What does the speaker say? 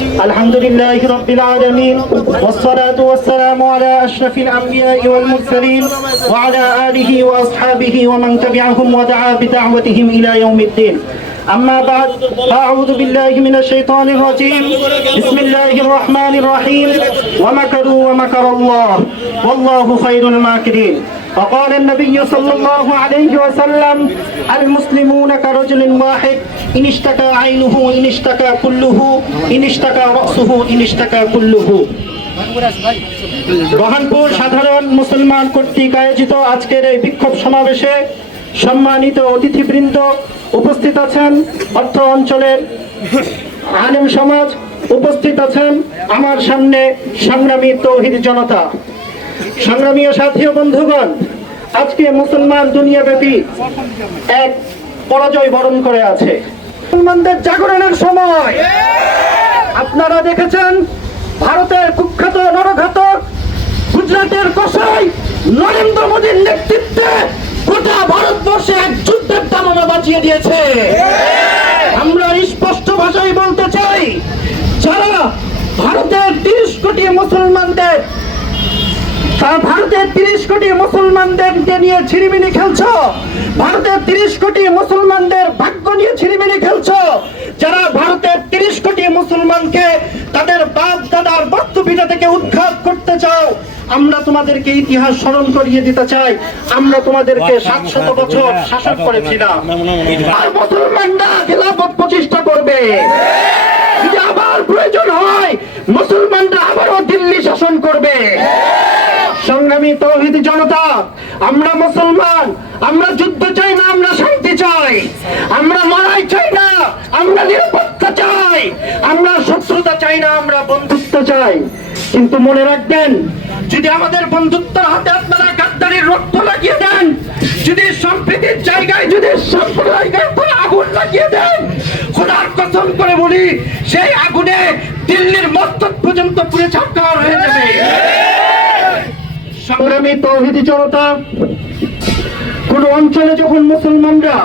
الحمد لله رب العالمين والصلاة والسلام على أشرف الأنبياء والمرسلين وعلى آله وأصحابه ومن تبعهم ودعا بدعوتهم إلى يوم الدين. أما بعد فأعوذ بالله من الشيطان الرجيم. بسم الله الرحمن الرحيم. ومكروا ومكر الله والله خير الماكرين. وقال النبي صلى الله عليه وسلم المسلمون كرجل واحد إن اشتكى عينه إن اشتكى كله إن اشتكى رأسه إن اشتكى كله. রহনপুর সাধারণ মুসলমান কর্তৃক আয়োজিত আজকের এই বিক্ষোভ সমাবেশে সম্মানিত অতিথিবৃন্দ উপস্থিত আছেন, অর্থ অঞ্চলের আলেম সমাজ উপস্থিত আছেন, আমার সামনে সংগ্রামী তৌহিদ জনতা, সংগ্রামী সাথী ও বন্ধুগণ, আজকে মুসলমান দুনিয়াব্যাপী এক পরাজয় বরণ করে আছে। মুসলমানদের জাগরণের সময় আপনারা দেখেছেন ভারতের কুখ্যাত নরঘাতক গুজরাটের কসাই নরেন্দ্র মোদীর নেতৃত্বে গোটা ভারতবর্ষে এক যুদ্ধের দামামা বাজিয়ে দিয়েছে। আমরা স্পষ্ট ভাষায় বলতে চাই, যারা ভারতের 30 কোটি মুসলমানদেরকে নিয়ে ছিনিমিনি খেলছো, ভারতের 30 কোটি মুসলমানদের ভাগ্য নিয়ে ছিনিমিনি খেলছো, যারা ভারতের 30 কোটি মুসলমানকে তাদের বাপ দাদার বাস্তুপিতা থেকে উৎখাত করতে চাও, আমরা তোমাদেরকে ইতিহাস স্মরণ করিয়ে দিতে চাই। আমরা তোমাদেরকে 700 বছর শাসন করেছিলাম, আর মুসলমানরা খিলাফত প্রতিষ্ঠা করবে। যদি আবার প্রয়োজন হয় মুসলমানরা আবারও দিল্লি শাসন করবে। সংগ্রামী তৌহিদ জনতা, আমরা মুসলমান, আমরা যুদ্ধ চাই না, আমরা শান্তি চাই, আমরা লড়াই চাই না, আমরা নিরাপত্তা চাই, আমরা শত্রুতা চাই না, আমরা বন্ধুত্ব চাই। কিন্তু মনে রাখবেন, যদি আমাদের বন্ধুত্বের হাতে আপনারা গাদ্দারির রক্ত লাগিয়ে দেন, যদি সম্প্রীতির জায়গায় যদি সাম্প্রদায়িকতার আগুন লাগিয়ে দেন, খোদার কসম করে বলি সেই আগুনে দিল্লির মস্তক পর্যন্ত পুড়ে ছারখার হয়ে যাবে। সংগ্রামী তৌহিদি জনতা, কোন অঞ্চলে যখন মুসলমানরা